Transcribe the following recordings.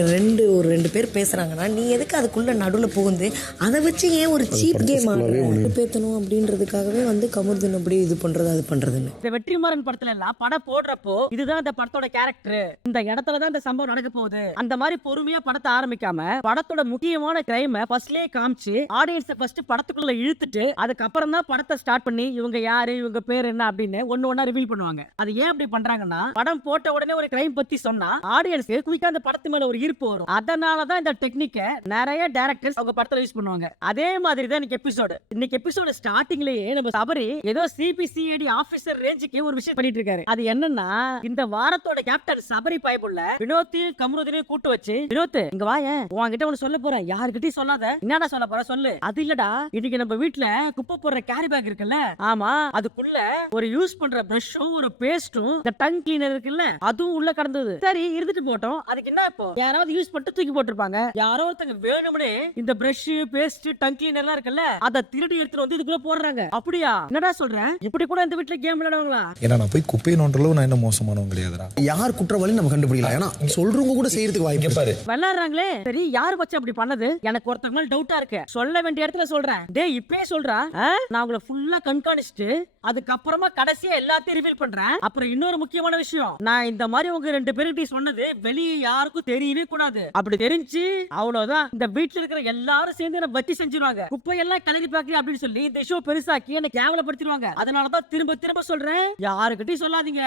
ஒரு ரெண்டு பேர் பேசுறாங்கன்னா நீ எதுக்கு அதுக்குள்ள நடுவுல புகுந்து அதை வச்சு ஏன் ஒரு சீப் கேம் பேத்தணும் அப்படின்றதுக்காகவே வந்து கமருதீன் அப்படி இது பண்றது அது பண்றதுன்னு. இந்த வெற்றிமாறன் படத்துல எல்லாம் படம் போடுறப்போ இதுதான் இந்த படத்தோட கேரக்டர், இந்த இடத்துலதான் இந்த சம்பவம் நடக்க போகுது, அந்த மாதிரி பொறுமையா படத்தை ஆரம்பிக்காம படத்தோட முக்கியமான கிரைம ஃபர்ஸ்ட்லயே காமிச்சு ஆடியன்ஸை ஃபர்ஸ்ட் படத்துக்குள்ள இழுத்துட்டு அதுக்கப்புறம் தான் படத்தை ஸ்டார்ட் பண்ணி இவங்க யாரு இவங்க பேர் என்ன அப்படின்னு ஒண்ணு ரிவீல் பண்ணுவாங்க. அது ஏன் அப்படி பண்றாங்கன்னா படம் போட்ட உடனே ஒரு கிரைம் பத்தி சொன்னா ஆடியன்ஸ்க்கு குயிக்கா அந்த படத்து மேல ஒரு ஈர்ப்பு வரும். அதனாலதான் இந்த டெக்னிக்கை நிறைய டைரக்டர்ஸ் அவங்க படத்துல யூஸ் பண்ணுவாங்க. அதே மாதிரி தான் இன்னைக்கு எபிசோடு ஸ்டார்டிங்லயே நம்ம சபரி ஏதோ சிபிசிஐடி ஆபீசர் ரேஞ்சுக்கு ஒரு விஷயம் பண்ணிட்டு இருக்காரு. அது என்னன்னா இந்த வாரத்தோட கேப்டன் சபரி பைபுள்ள வினோத்தையும் கமருதீனையும் கூட்டு வச்சு, வினோத் இங்க வாயேன், உன்கிட்ட ஒன்னு சொல்ல போறேன், யாருக்கிட்டையும் சொல்லாத, என்னடா சொல்ல போற சொல்லு. அது இல்லடா, இன்னைக்கு நம்ம வீட்டுல குப்பை போடுற கேரி பேக் இருக்குல்ல, ஆமா அதுக்குள்ள ஒரு யூஸ் பண்ற பிரஷும் ஒரு பேஸ்டும் இந்த டங் கிளீனர் இருக்குல்ல அதுவும் உள்ள கடந்தது. சரி இருந்துட்டு போட்டோம், அதுக்கு என்ன இப்போ யாராவது யூஸ் பண்ணிட்டு தூக்கி போட்டிருப்பாங்க. யாரோ ஒருத்தங்க வேணும்னே இந்த பிரஷ் பேஸ்ட் டங் கிளீனர் எல்லாம் இருக்குல்ல அதை திருடி எடுத்துட்டு வந்து இதுக்குள்ள போடுறாங்க. அப்படியா, என்னடா சொல்றேன், இப்படி கூட இந்த வீட்டுல கேம் விளையாடுவாங்களா? ஏன்னா நான் போய் குப்பையை நோண்டளவு நான் என்ன மோசமானவங்க கிடையாதுடா. யார் குற்றவாளி நம்ம கண்டுபிடிக்கலாம், ஏன்னா சொல்றவங்க கூட செய்யறதுக்கு வாய்ப்பு பாரு. விளையாடுறாங்களே, சரி யாரு வச்சு அப்படி பண்ணது எனக்கு ஒருத்தங்க மேல டவுட்டா இருக்கு. சொல்ல வேண்டிய இடத்துல சொல்றேன், டேய் இப்பயே சொல்றா, நான் உங்களை ஃபுல்லா கண்காணிச்சுட்டு அதுக்கப்புறமா கடைசியா எல்லாத்தையும் ரிவீல் பண்றேன். அப்புறம் இன்னொரு முக்கியமான விஷயம், நான் இந்த மாதிரி உங்க ரெண்டு பேருக்கு சொன்னது வெளியே யாருக்கும் தெரியவே கூடாது. அப்படி தெரிஞ்சு அவ்வளவுதான், இந்த வீட்டுல இருக்கிற எல்லாரும் சேர்ந்து என்ன வட்டி செஞ்சிருவாங்க, குப்பையெல்லாம் கலகி பாக்குறேன் அப்படின்னு சொல்லி இந்த ஷோ பெருசாக்கி என்ன கேவலப்படுத்திடுவாங்க. அதனாலதான் திரும்ப திரும்ப சொல்றேன், யாருக்கிட்டையும் சொல்லாதீங்க.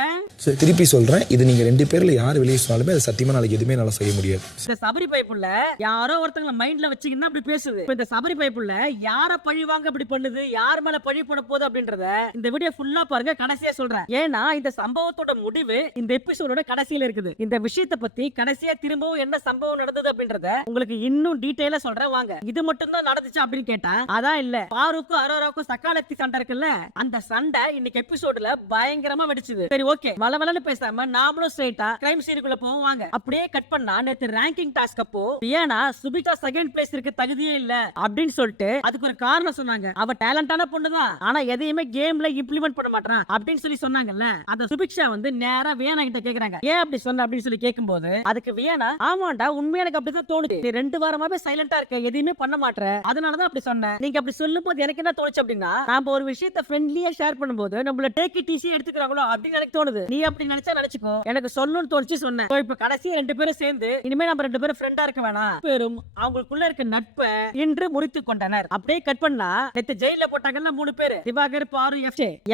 திருப்பி சொல்றேன், இது நீங்க ரெண்டு பேர்ல யார் வெளியே சொன்னாலுமே அது சத்தியமா நாளைக்கு எதுவுமே நல்லா செய்ய முடியாது. இந்த சபரி பைப்புள்ள யாரோ ஒருத்தங்களை மைண்ட்ல வச்சுக்கின்னா அப்படி பேசுது. இந்த சபரி பைப்புள்ள யார பழிவாங்க அப்படி பண்ணுது, யார் மேல பழி போட போகுது அப்படின்றத இந்த வீடியோ ஃபுல்லா பாருங்க, கடைசியா சொல்றேன். ஏன்னா இந்த சம்பவத்தோட முடிவு இந்த எபிசோடோட கடைசியில இருக்குது. இந்த விஷயத்தை பத்தி கடைசியா திரும்பவும் என்ன சம்பவம் நடந்தது அப்படின்றத உங்களுக்கு இன்னும் டீடைலா சொல்றேன் வாங்க. இது மட்டும் தான் நடந்துச்சு அப்படின்னு கேட்டா அதான் இல்ல, பாருக்கும் அரோராவுக்கும் சக்காலத்தி சண்டை இருக்குல்ல, அந்த சண்டை இன்னைக்கு எபிசோட்ல பயங்கரமா வெடிச்சுது. சரி ஓகே, வளவலன்னு பேசாம நாமளும் ஸ்ட்ரைட்டா கிரைம் சீனுக்குள்ள போவோம் வாங்க. அப்படியே கட் பண்ணா நேத்து ரேங்கிங் டாஸ்க் அப்போ ஏனா சுபிதா செகண்ட் பிளேஸ் இருக்கு தகுதியே இல்ல அப்படின்னு சொல்லிட்டு அதுக்கு ஒரு காரணம் சொன்னாங்க. அவ டேலண்டான பொண்ணுதான், ஆனா எதையுமே கேம்ல இம்ப்ளிமெண்ட் பண்ண மாட்டான் அப்படின்னு சொல்லி சொன்னாங்கல்ல. அந்த சுபிக்ஷா வந்து நேரா வியானா கிட்ட கேக்குறாங்க, ஏன் அப்படி சொன்ன அப்படின்னு சொல்லி கேட்கும்போது அதுக்கு வியானா, ஆமாண்டா உண்மையா எனக்கு அப்படிதான் தோணுது, நீ 2 வாரமாவே சைலண்டா இருக்க, எதையுமே பண்ண மாட்டற, அதனாலதான் அப்படி சொன்னேன். நீங்க அப்படி சொல்லும் போது எனக்கு என்ன தோணுச்சு அப்படின்னா, நாம ஒரு விஷயத்தை ஃப்ரெண்ட்லியா ஷேர் பண்ணும்போது நம்மள டேக் இட் ஈஸியா எடுத்துக்கிறாங்களோ அப்படின்னு எனக்கு தோணுது. நீ அப்படி நினைச்சா நினைச்சுக்கோ, எனக்கு சொல்லணும்னு தோணுச்சு சொன்னேன். இப்ப கடைசியா 2 பேரும் சேர்ந்து இனிமே நம்ம 2 பேரும் ஃப்ரெண்டா இருக்க வேணாம், பேரும் அவங்களுக்குள்ள இருக்க நட்பை இன்று முறித்து கொண்டனர். அப்படியே கட் பண்ணா நேத்து ஜெயில போட்டாங்கல்ல 3 பேரு, திவாகர், பாரு,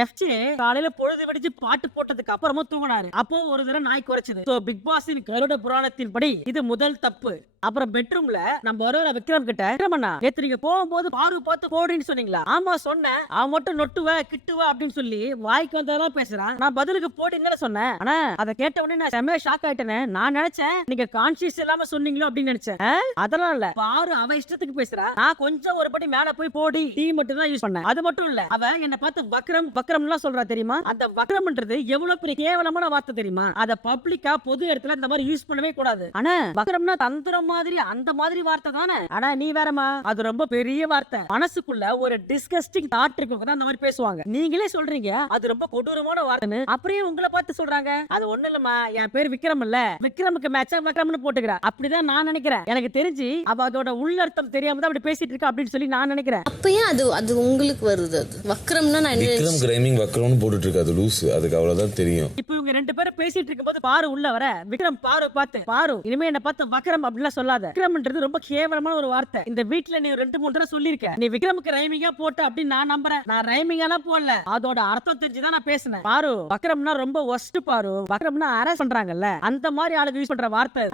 எஃப்ஜே காலையில பொழுது வெடிச்சு பாட்டு போட்டதுக்கு அப்புறமா தூங்கினாரு. அப்போ ஒரு தடவை நாய் குறைச்சது. சோ பிக் பாஸின் கருட புராணத்தின் படி இது முதல் தப்பு. அப்புறம் பெட்ரூம்ல நம்ம வர விக்ரம் கிட்ட, விக்ரமண்ணா நேத்து நீங்க போகும்போது பாரு பார்த்து போடுன்னு சொன்னீங்களா? ஆமா சொன்னேன், அவன் மட்டும் நொட்டுவ கிட்டுவ அப்படின்னு சொல்லி வாய்க்கு வந்ததெல்லாம் பேசுறான். நான் பதிலுக்கு போடுன்னு சொன்னேன். ஆனா அதை கேட்ட உடனே நான் செம்மையா ஷாக் ஆயிட்டேனே. நான் நினைச்சேன் நீங்க கான்சியஸ் இல்லாம சொன்னீங்களோ அப்படின்னு நினைச்சேன். அதெல்லாம் இல்ல, பாரு அவ இஷ்டத்துக்கு பேசுறா, நான் கொஞ்சம் ஒரு படி மேல போய் போடி டீ மட்டும் தான் யூஸ் பண்ணேன். அது மட்டும் இல்ல, அவ என்ன பார்த்து வக்ரம் எல்லாம் சொல்றா தெரியுமா? அந்த வக்ரம்ன்றது எவ்வளவு பெரிய கேவலமான வார்த்தை தெரியுமா? அத பப்ளிக்கா பொது இடத்துல இந்த மாதிரி யூஸ் பண்ணவே கூடாது. ஆனா வக்ரம்னா தந்திரம் மாதிரி அந்த மாதிரி வார்த்தை தானே. ஆனா நீ வேறமா, அது ரொம்ப பெரிய வார்த்தை. மனசுக்குள்ள ஒரு டிஸ்கஸ்டிங் தாட் இருக்கவங்க தான் அந்த மாதிரி பேசுவாங்க. நீங்களே சொல்றீங்க அது ரொம்ப கொடூரமான வார்த்தைன்னு, அப்படியே உங்களை பார்த்து சொல்றாங்க. அது ஒண்ணு இல்லம்மா, என் பேர் விக்ரம் இல்ல, விக்ரமுக்கு மேட்சா விக்ரம்னு போட்டுக்கிறா. அப்படிதான் நான் நினைக்கிறேன். எனக்கு தெரிஞ்சு அவ அதோட உள்ளர்த்தம் தெரியாம தான் அப்படி பேசிட்டு இருக்கா அப்படின்னு சொல்லி நான் நினைக்கிறேன். அப்பயே அது உங்களுக்கு வருது. அது வக்ரம்னா நான் விக்ரம் கிரைமிங் வக்ரம்னு போட்டுட்டு இருக்காது லூஸ், அதுக்கு அவ்வளவுதான் தெரியும். இப்போ இவங்க 2 பேரும் பேசிட்டு இருக்கும்போது பாரு உள்ள வர, விக்ரம் பாரு பார்த்து, பாரு இனிமே என்ன பார்த்து வக்ரம் அப்படிலாம் சொல்லாத, விக்ரம்ன்றது ரொம்ப கேவலமான ஒரு வார்த்தை. இந்த வீட்ல நீ 2-3 தடவை சொல்லிருக்க, நீ விக்ரமுக்கு ரைமிங்கா போட்ட அப்படின்னு நான் நம்புறேன். நான் ரைமிங்காலாம் போடல, அதோட அர்த்தம் தெரிஞ்சுதான் நான் பேசினேன். பாரு வக்ரம்னா ரொம்ப ஒஸ்ட், பாரு வக்ரம்னா அரஸ்ட் பண்றாங்கல்ல அந்த மாதிரி ஆளுக்கு யூஸ் பண்ற வார்த்தை.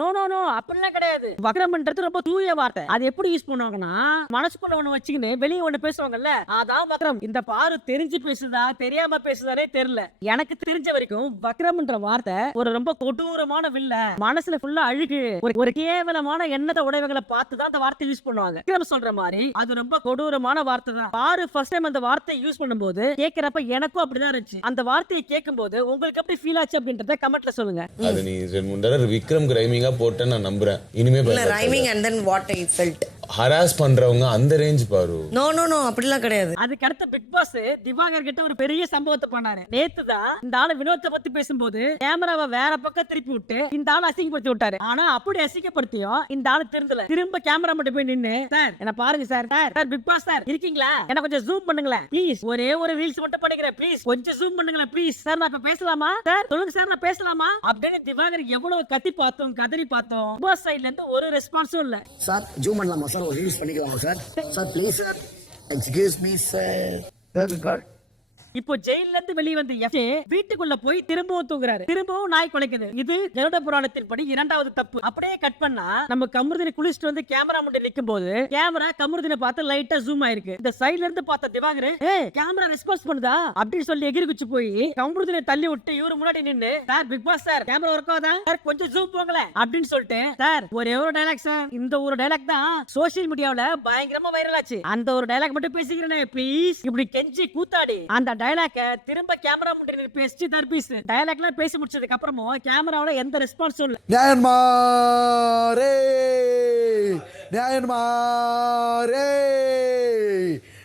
நோ நோ நோ அப்படிலாம் கிடையாது. வக்ரம்ன்றது ரொம்ப தூய வார்த்தை. அது எப்படி யூஸ் பண்ணுவாங்கன்னா, மனசுக்குள்ள ஒண்ணு வச்சுக்கின்னு வெளியே ஒண்ணு பேசுவாங்கல்ல, அதான் வக்ரம். இந்த பாரு தெரிஞ்சு பேசுதா தெரியாம பேசுதானே தெரியல. எனக்கு தெரிஞ்ச வரைக்கும் வக்ரம்ன்ற வார்த்தை ஒரு ரொம்ப கொடூரமான வில்ல, மனசுல ஃபுல்லா அழுகு, ஒரு கேவலமான எண்ணத்தை உடையவங்களை பார்த்து தான் அந்த வார்த்தை யூஸ் பண்ணுவாங்க. விக்ரம் சொல்ற மாதிரி அது ரொம்ப கொடூரமான வார்த்தை தான். பாரு ஃபர்ஸ்ட் டைம் அந்த வார்த்தையை யூஸ் பண்ணும்போது கேக்குறப்ப எனக்கும் அப்படிதான் இருந்துச்சு. அந்த வார்த்தையை கேட்கும்போது உங்களுக்கு எப்படி ஃபீல் ஆச்சு அப்படின்றத கமெண்ட்ல சொல்லுங்க. அது நீ 2-3 தடவை விக்ரம் ரைமிங்கா போட்டேன்னு நான் நம்புறேன். இனிமே rhyming and then what I felt harass பண்றவங்க அந்த ரேஞ்ச் பாரு. நோ நோ நோ அப்படிலாம் கிடையாது. அதுக்கு அடுத்த பிக் பாஸ் திவாகர் கிட்ட ஒரு பெரிய சம்பவத்தை பண்ணாரு. நேத்து தான் இந்த ஆளு வினோத்தை பத்தி பேசும்போது கேமராவை வேற பக்கம் திருப்பி விட்டு இந்த ஆளு அசிங்கப்படுத்தி விட்டாரு. ஆனா அப்படி அசிங்கப்படுத்தியும் இந்த ஆளு திருந்தல. திரும்ப கேமரா மட்டும் போய் நின்னு, சார் என்ன பாருங்க sir, sir big boss sir இருக்கீங்களா, என்ன கொஞ்சம் ஜூம் பண்ணுங்களேன் ப்ளீஸ், ஒரே ஒரு ரீல்ஸ் மட்டும் பண்ணிக்கிறேன் ப்ளீஸ், கொஞ்சம் ஜூம் பண்ணுங்களேன் ப்ளீஸ் சார், நான் இப்ப பேசலாமா சார், சொல்லுங்க சார் நான் பேசலாமா அப்படின்னு திவாகர் எவ்வளவு கத்தி பார்த்தோம் கதறி பார்த்தோம். பிக் பாஸ் சைடுல இருந்து ஒரு ரெஸ்பான்ஸும் இல்ல. சார் ஜூம் பண்ணலாமா சார், ஒரு ரீல்ஸ் பண்ணிக்கலாமா sir, sir please sir, excuse me sir. இப்போ ஜெயில இருந்து வெளியே வந்து எஃப்ஜே வீட்டுக்குள்ள போய் திரும்பவும் தூங்குறாரு. திரும்பவும் நாய் குலைக்குது. இது கருட புராணத்தின் படி இரண்டாவது தப்பு. அப்படியே கட் பண்ணா நம்ம கமருதினை குளிச்சுட்டு வந்து கேமரா முன்னாடி நிக்கும் போது கேமரா கமருதினை பார்த்து லைட்டா ஜூம் ஆயிருக்கு. இந்த சைடுல இருந்து பார்த்த திவாகர் கேமரா ரெஸ்பான்ஸ் பண்ணுதா அப்படின்னு சொல்லி எகிரி குச்சி போய் கமருதினை தள்ளி விட்டு இவரு முன்னாடி நின்னு, sir big boss sir camera work ஆகுதா சார், கொஞ்சம் ஜூம் போங்களேன் அப்படின்னு சொல்லிட்டு, சார் ஒரே ஒரு டைலாக் சார், இந்த ஒரு டைலாக் தான் சோசியல் மீடியாவுல பயங்கரமா வைரல் ஆச்சு, அந்த ஒரு டைலாக் மட்டும் பேசிக்கிறேன் ப்ளீஸ் இப்படி கெஞ்சி கூத்தாடி அந்த டைலாக் திரும்ப கேமரா முன்னாடி பேசி தர்பீஸ் டைலாக்லாம் பேசி முடிச்சதுக்கு அப்புறமும் கேமராவுல எந்த ரெஸ்பான்ஸும் இல்ல.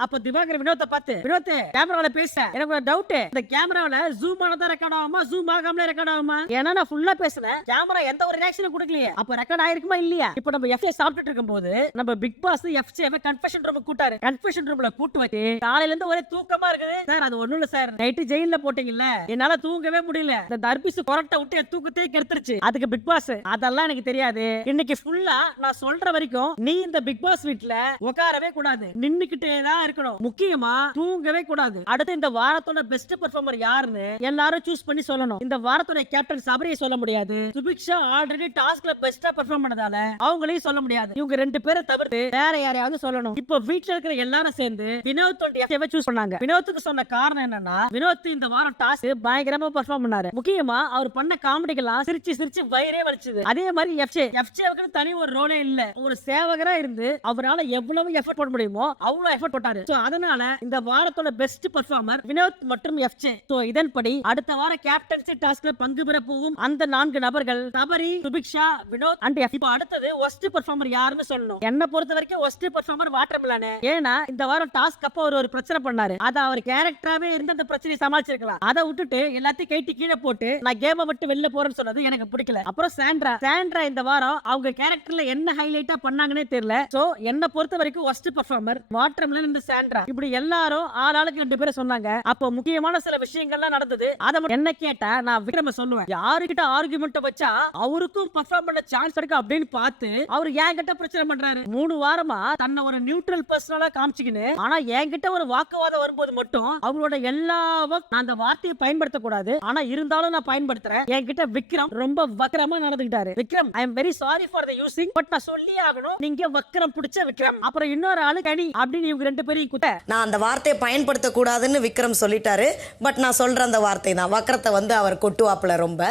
அப்ப திவாகர் வினோத்தை பார்த்து, வினோத் கேமரால பேச எனக்கு ஒரு டவுட், இந்த கேமரால ஜூம் ஆனதா ரெக்கார்ட் ஆகுமா ஜூம் ஆகாமலே ரெக்கார்ட் ஆகுமா, ஏன்னா நான் ஃபுல்லா பேசுனேன் கேமரா எந்த ஒரு ரியாக்ஷனும் கொடுக்கலையே, அப்ப ரெக்கார்ட் ஆயிருக்குமா இல்லையா. இப்போ நம்ம எஃப்ஏ சாப்பிட்டுட்டு இருக்கும்போது நம்ம பிக் பாஸ் எஃப்ஏவை கன்ஃபெஷன் ரூம் கூட்டாரு. கன்ஃபெஷன் ரூம்ல கூட்டு வச்சு காலையில இருந்து ஒரே தூக்கமா இருக்குது சார், அது ஒண்ணும் இல்ல சார், நைட்டு ஜெயில போட்டீங்கல்ல என்னால தூங்கவே முடியல, இந்த தர்பீஸ் கொரட்டை விட்டு தூக்கத்தையே கெடுத்துருச்சு. அதுக்கு பிக் பாஸ் அதெல்லாம் எனக்கு தெரியாது, இன்னைக்கு ஃபுல்லா நான் சொல்ற வரைக்கும் நீ இந்த பிக் பாஸ் வீட்ல உட்காரவே கூடாது, நின்னுக்கிட்டே தான் இருக்கணும், முக்கியமா தூங்கவே கூடாது. அடுத்து இந்த வாரத்தோட பெஸ்ட் பெர்ஃபார்மர் யாருன்னு எல்லாரும் சூஸ் பண்ணி சொல்லணும். இந்த வாரத்தோட கேப்டன் சபரியை சொல்ல முடியாது, சுபிக்ஷா ஆல்ரெடி டாஸ்க்ல பெஸ்டா பெர்ஃபார்ம் பண்ணதால அவங்களையும் சொல்ல முடியாது, இவங்க ரெண்டு பேரை தவிர்த்து வேற யாரையாவது சொல்லணும். இப்போ வீட்ல இருக்கிற எல்லாரும் சேர்ந்து வினோத் சூஸ் பண்ணாங்க. வினோத்துக்கு சொன்ன காரணம் என்னன்னா, வினோத் இந்த வாரம் டாஸ்க் பயங்கரமா பெர்ஃபார்ம் பண்ணாரு, முக்கியமா அவர் பண்ண காமெடிகள்லாம் சிரிச்சு சிரிச்சு வயிறே வலிச்சது. அதே மாதிரி எஃப்ஜேவுக்கு தனி ஒரு ரோலே இல்ல, ஒரு சேவகரா இருந்து அவரால எவ்வளவு எஃபர்ட் போட முடியுமோ அவ்வளவு எஃபர்ட் போட்டாரு. அதனால இந்த வாரத்தோட பெஸ்ட் பெர்ஃபார்மர் வினோத் மற்றும் எஃப்ஜே. இதன்படி அடுத்த வார கேப்டன்சி டாஸ்க்ல பங்கு பெற போகும் அந்த 4 நபர்கள் சபரி, சுபிக்ஷா, வினோத் அண்ட் எஃப். இப்போ அடுத்தது ஒஸ்ட் பெர்ஃபார்மர் யாருன்னு சொல்லணும். என்ன பொறுத்த வரைக்கும் ஒஸ்ட் பெர்ஃபார்மர் வாட்டர்மெலன். ஏன்னா இந்த வாரம் டாஸ்க் அப்ப ஒரு பிரச்சனை பண்ணாரு, அத அவர் கேரக்டராவே இருந்து அந்த பிரச்சனையை சமாளிச்சிருக்கலாம். அதை விட்டுட்டு எல்லாத்தையும் கைட்டி கீழே போட்டு நான் கேமை விட்டு வெளில போறேன்னு சொன்னது எனக்கு பிடிக்கல. அப்புறம் சாண்ட்ரா இந்த வாரம் அவங்க கேரக்டர்ல என்ன ஹைலைட்டா பண்ணாங்கன்னே தெரியல. சோ என்ன பொறுத்த வரைக்கும் ஒஸ்ட் பெர்ஃபார்மர் வாட்டர்மெலன் இந்த சாண்ட்ரா. இப்படி எல்லாரும் ஆளாளுக்கு 2 பேரை சொன்னாங்க. அப்போ முக்கியமான சில விஷயங்கள்லாம் நடந்தது. அத என்ன கேட்டா நான் விக்ரம சொல்லுவேன், யாருக்கிட்ட ஆர்குமெண்ட் வச்சா அவருக்கும் பெர்ஃபார்ம் பண்ண சான்ஸ் கிடைக்கும் அப்படின்னு பார்த்து அவர் என்கிட்ட பிரச்சனை பண்றாரு. 3 வாரமா தன்னை ஒரு நியூட்ரல் பர்சனலா காமிச்சிக்கின்னு, ஆனா என்கிட்ட ஒரு வாக்குவாதம் வரும்போது மட்டும் அவங்களோட எல்லாவும் நான் அந்த வார்த்தையை பயன்படுத்த கூடாது, ஆனா இருந்தாலும் நான் பயன்படுத்துறேன். என்கிட்ட விக்ரம் ரொம்ப வக்கரமா நடந்துக்கிட்டாரு. Vikram I am very sorry for the using, but நான் சொல்லி ஆகணும், நீங்க வக்கரம் பிடிச்ச விக்ரம். அப்புறம் இன்னொரு ஆளு கனி அப்படின்னு இவங்க 2 பேரையும் குத்த, நான் அந்த வார்த்தையை பயன்படுத்த கூடாதுன்னு விக்ரம் சொல்லிட்டாரு. பட் நான் சொல்ற அந்த வார்த்தை தான் வக்கரத்தை அவர் கொட்டுவாப்புல ரொம்ப.